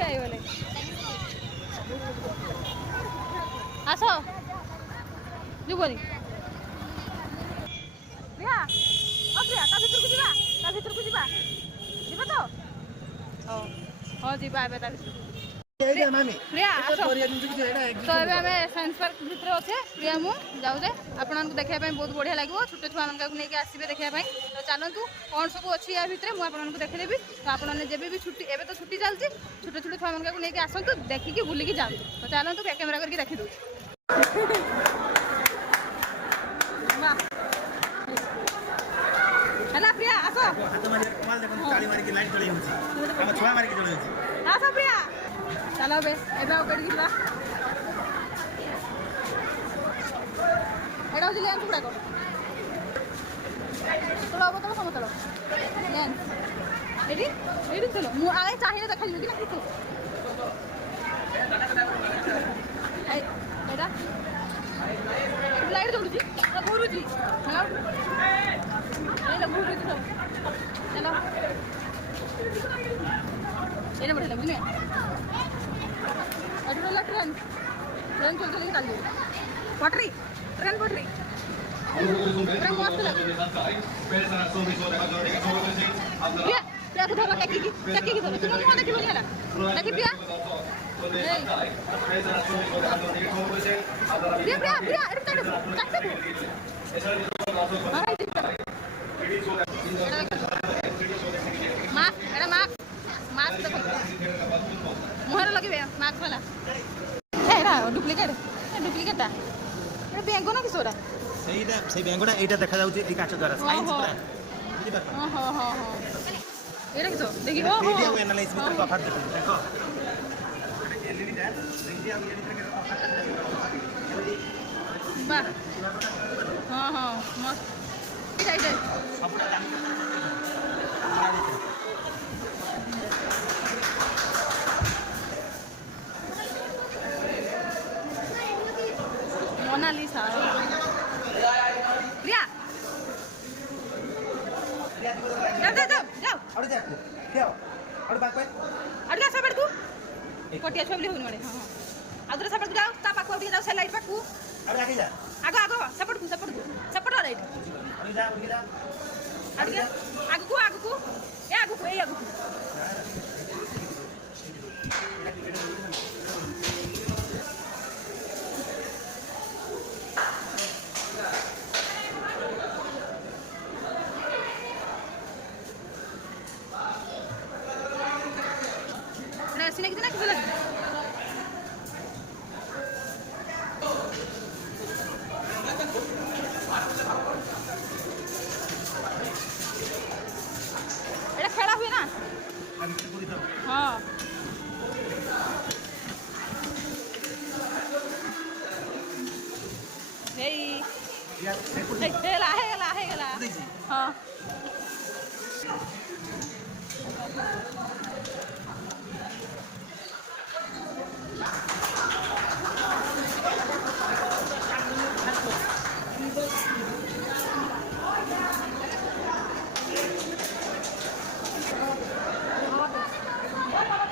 ଠିଆ ହେଇଗଲେ ଆସ ଯିବନି ପ୍ରିୟା ପ୍ରିୟା ତା ଭିତରକୁ ଯିବା ଯିବ ତ ହଉ ହଁ ଯିବା ଏବେ ତା ଭିତରକୁ प्रिया आस तो आम साइंस पार्क भितर अच्छे प्रिया मुझे आपको देखापी बहुत बढ़िया लगे छोटे छुआ मानक नहीं आसवे देखापी तो चलतु कौन सब अच्छी या भितर मुझे देखदेवी तो आपने जब भी छुट्टी एवं तो छुट्टी चलती छोटे छोटे छुआ मानक नहीं आसतु देखिकी बुलिकी जातु तो चलतु कैमेरा करके देखी दो है प्रिया आस आस प्रिया चलो बे एबे ओकड़ी गिरा एडा हो लेंस गुडा को चलो अब तो समतल लेंस एडी एडी चलो मु आए चाहिए देखा कि ना तू एडा लाइट दौड़ी तो गुरुजी हेलो ए लो गुरुजी चलो एने बढ़े लगी नहीं ट्रेन ट्रेन चल चल चल पटरी ट्रेन पटरी ट्रेन मस्त लगे प्रिया प्रिया को धरो टकी की धरो तुम मुंह देखि बोली हला देखि प्रिया प्रिया प्रिया प्रिया एटा काटे मास्क एटा मास्क मास्क देखो मुहर लगे मास्क वाला डुप्लिकेट डुप्लिकेटा बेंगो ना किसोरा सेईटा से बेंगोटा एटा देखा जाउची ए काच द्वारा साइंस पूरा बुझि पार हां हां हां एटा किसो देखि हो वीडियो एनालाइज में तफात देखो एलईडी दा वीडियो एनालाइज में तफात वाह हां हां मस्त एटा सब मोनालिसा प्रिया जाओ जाओ जाओ अड़ जा जाओ अड़ बाक पे अड़ जा सब तू कोटिया छबली होन मरे हां आदर सब जाओ ता पाको उठी जाओ से लाइट पाको अड़ आगे जा आगो आगो सपोर्ट को राइट अड़ जा आगो को ए आगो को सिने कितना किस लगे एटा खेला हुए ना हाँ हे हाँ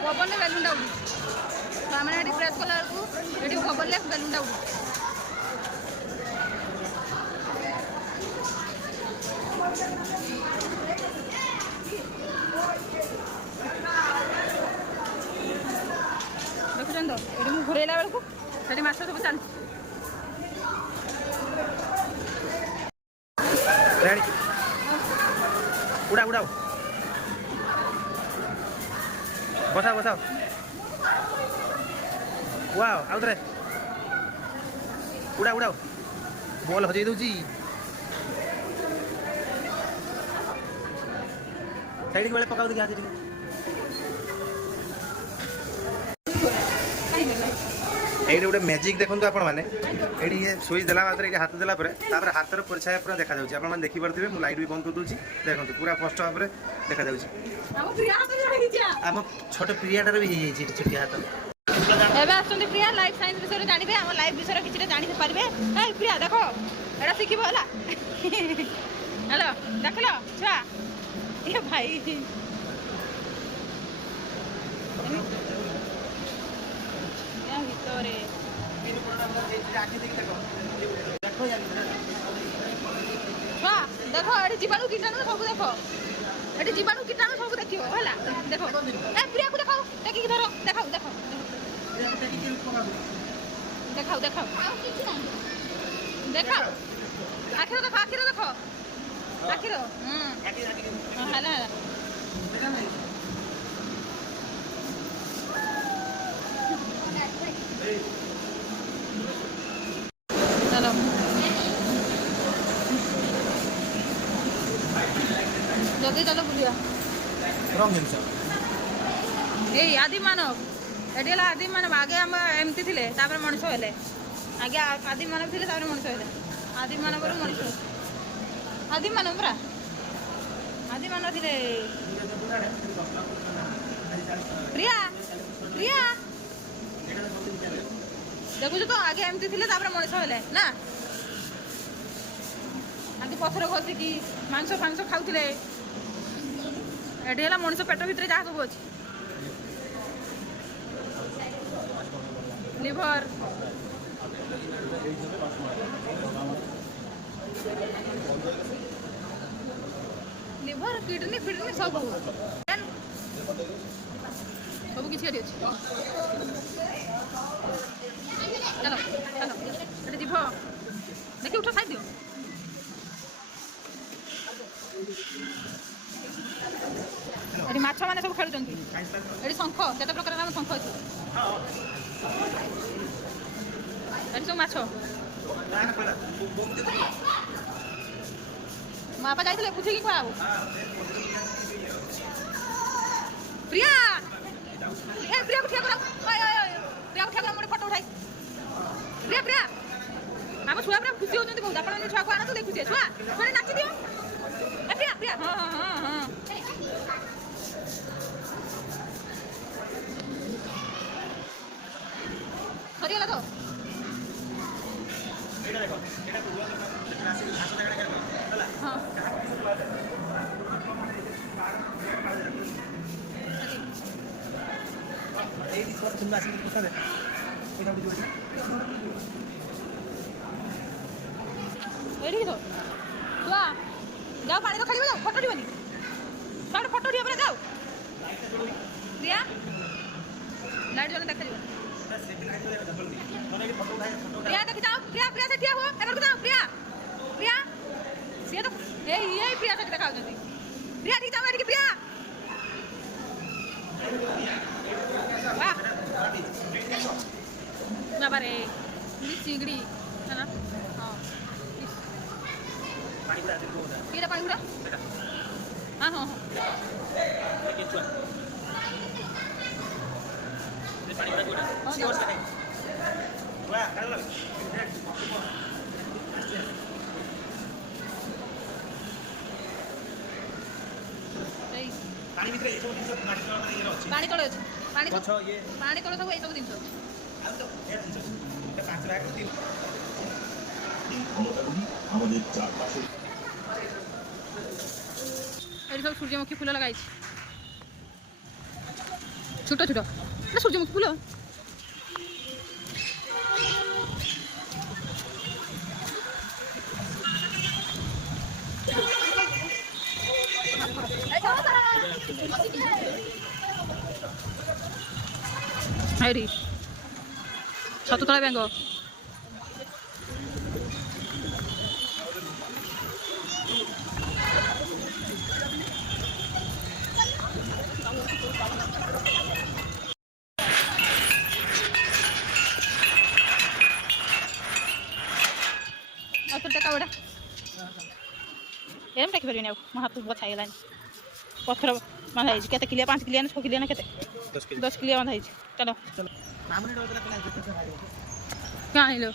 पवन बेलून उड़ी मैंने प्रेस कला ये पवन बेलून उड़ी देखुन तो ये घुरेला बेलू से माछ सब चल उड़ा उड़ाओ बसाओ बसाओ वाओ आउ रे उड़ा उड़ाओ बॉल हजई दउची साइड वाले पकाओ देखि हाथ ये गोटे मैजिक देखो आपण मैंने ये सुइच देला मात्र हाथ देला हाथर परिछाया पूरा देखा जाउची आपण माने देखि परथिबे मु लाइट भी बंद कर दूची देखंतु पूरा स्पष्ट भाव में देखा जाउची हम छोट प्रियाटार भी हे छी छोटी हाथ एबे आछन प्रिया लाइफ साइंस विषय जानिबे हम लाइफ विषय किछि जानि पारबे ए प्रिया देखो एडा सिखिबो होला हेलो देखलो छुआ ये भाई रे छुआ देख एठी जीवाणु कीटाणु सब देख एठी जीवाणु कीटाणु सब देखियो होला देख ए प्रिया को देखाओ टेकी धरो देखाओ देखाओ देखाओ देखाओ देखाओ आखिर देखो आखिर देखो आखिर हाला हाला चलो जल्दी चलो बुलिया ए आदि मानव एटी आदि मानव आगे आम एमती थे मनुष्य हेले आगे आदि मानव थे मनुष्य हेले आदि मानव मनुष्य आदि मानव परा आदि मानव थे प्रिया प्रिया देखु तो आगे एमती थे मनुष्य हेले ना आगे पथर घसिकी मांस फांस खाऊले एटी है मनुष्य पेट भितर जहाँ सब अच्छे लिभर लिभर किडनी फिडनी सब सब किसी अच्छे चलो चलो ये जीव देखिए उठ साइड दियो ये माछ मैंने सब खेलुं ये शंख केते प्रकार शंख अच्छे ये सब माछ बापा जाइए बुझे क्या प्रिया प्रिया को ठिया करा प्रिया को ठिया करा मोटे फोटो उठाई प्रिया प्रिया आम छुआ पूरा खुशी होती बहुत आप छुआ को आना तो देखुचे छुआ मैंने नाची दियो प्रिया प्रिया हाँ हाँ हाँ सरीगला तो हाँ एडी तो छुआ जाओ पानी तो खेल जाओ फोटो दिवनी सब फोटो उठिया जाओ प्रिया लाइट जले देखा प्रिया देखी जाओ प्रिया प्रिया से ठिया हुआ एकर को जाओ प्रिया प्रिया से तो ये प्रिया से देखा होती प्रिया ठीक जाओ एडी प्रिया वाह बाबा रे चिंगड़ी है ना हां पानी पानी हाँ हाँ पानी तले पानी तले सब ये सब जिन सब सूर्यमुखी फूल लगाई छोट छोट सूर्यमुखी फूल हरी छतुतला बेंग एम टेक पारि मो हाथ बछा गला पत्थर बांधा के किलिया 5 किलिया ना 6 किलिया ना के 10 किलिया बांधा चलो क्या आनिलो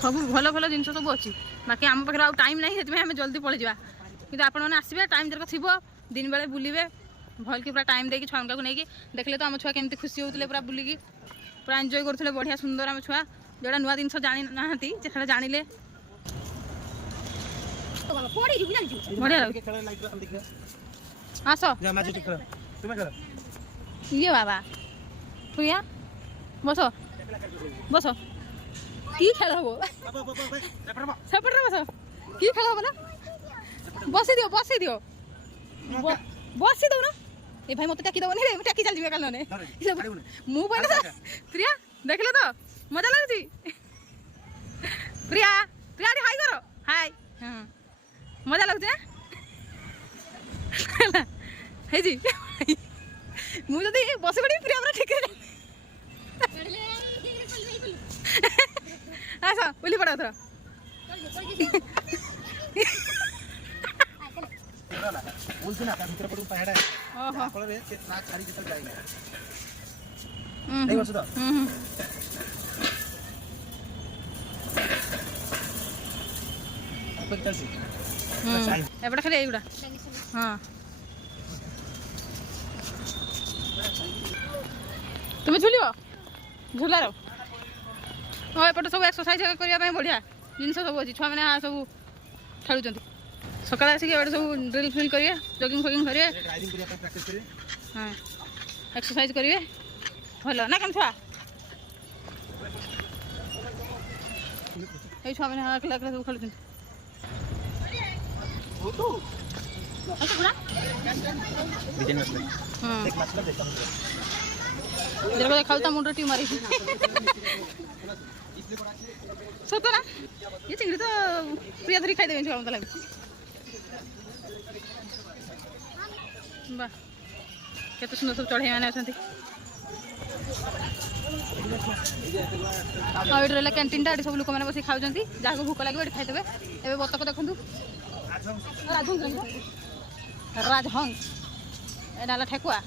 सब भल भल जिन सब अच्छी बाकी आम पाखे आउ टाइम नहीं से आम जल्दी पलि जा कि आपण मैंने आसबे टाइम जरक थी दिन बेले बुलवे भल कि पूरा टाइम देकी छुआ को नहीं देखले तो आम छुआ केमती खुशी होते पूरा बुलिकी पूरा एंजॉय करते बढ़िया सुंदर आम छुआ जोड़ा नुआ जिन जानी ना जानिले बढ़िया आस ये बाबा प्रिया बस बस कि खेल हम सेपटे बस कि खेल हम ना बसी दियो बसी दो ना ए भाई मत टाकी दबनी रे टाकी चल जीवे काल ने मु बन प्रिया देख लो तो मजा लागुची प्रिया प्रिया हाय करो हाय हां मजा लागुची है जी मु जदी बसी पड़ी प्रिया हमरा ठीक है आसा उली पड़ा उधर बोलते ना भीतर पडू पहाड़ा ओहो फळ रे से ना छाडी के जाई ना नहीं बस तो अपन चल से एबडा खाली एगुडा हां तुम झुलियो झुला रो हां एपट सब एक्सरसाइज करिया पे बढ़िया जिनस सब अछि छुआ माने सब खेलुचंती सकाळ आसी एबड सब ड्रिल फिल करिए जॉगिंग फॉगिंग करिए ड्राइविंग करिया पे प्रैक्टिस करिए हां एक्सरसाइज करिए भलो ना कम छुआ ए छुआ माने अकेला अकेला सब खेलुचंती फोटो अच्छा पूरा विजन मतलब हां एक मतलब देखता हूं देखो खालता मुंडो टी मारी सत ना ये चिंगड़ी तो प्रिया धरी खाई देबे छुआ मत लागे बा केते सुंदर सब चढ़े माने अछंती आ एड रहला कैंटीन टा सब लोक माने बसी खाउजंती जाको भूख लागबे एड खाइतेबे एबे बतक देखंतु राजहंस ए डाला ठेकुआ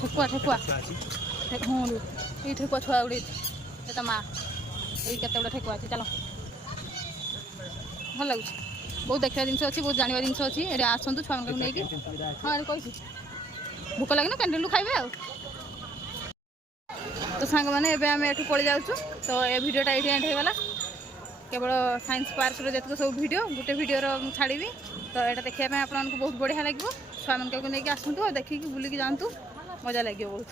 ठेकुआ ठेकुआ हाँ ये ठेकुआ छुआ उड़े तो माँ ये केते ठेकुआ अच्छे चलो भल लगुच बहुत देखा जिन अच्छी बहुत जानवा जिन अच्छी ये आसतु छुआ नहीं कि हाँ कही भूक लगे ना कैंटीन खाइबे आ तो सांग मैंने आम एठू पड़े जाऊँ तो ये भिडियोटा ये एंड होगा केवल साइंस पार्क जितक सब वीडियो गोटे वीडियो छाड़ी तो यहाँ देखापी आपको बहुत बढ़िया लगे छुआ मान नहीं आसतु देखिए बुलिकी जातु मजा लगे बहुत।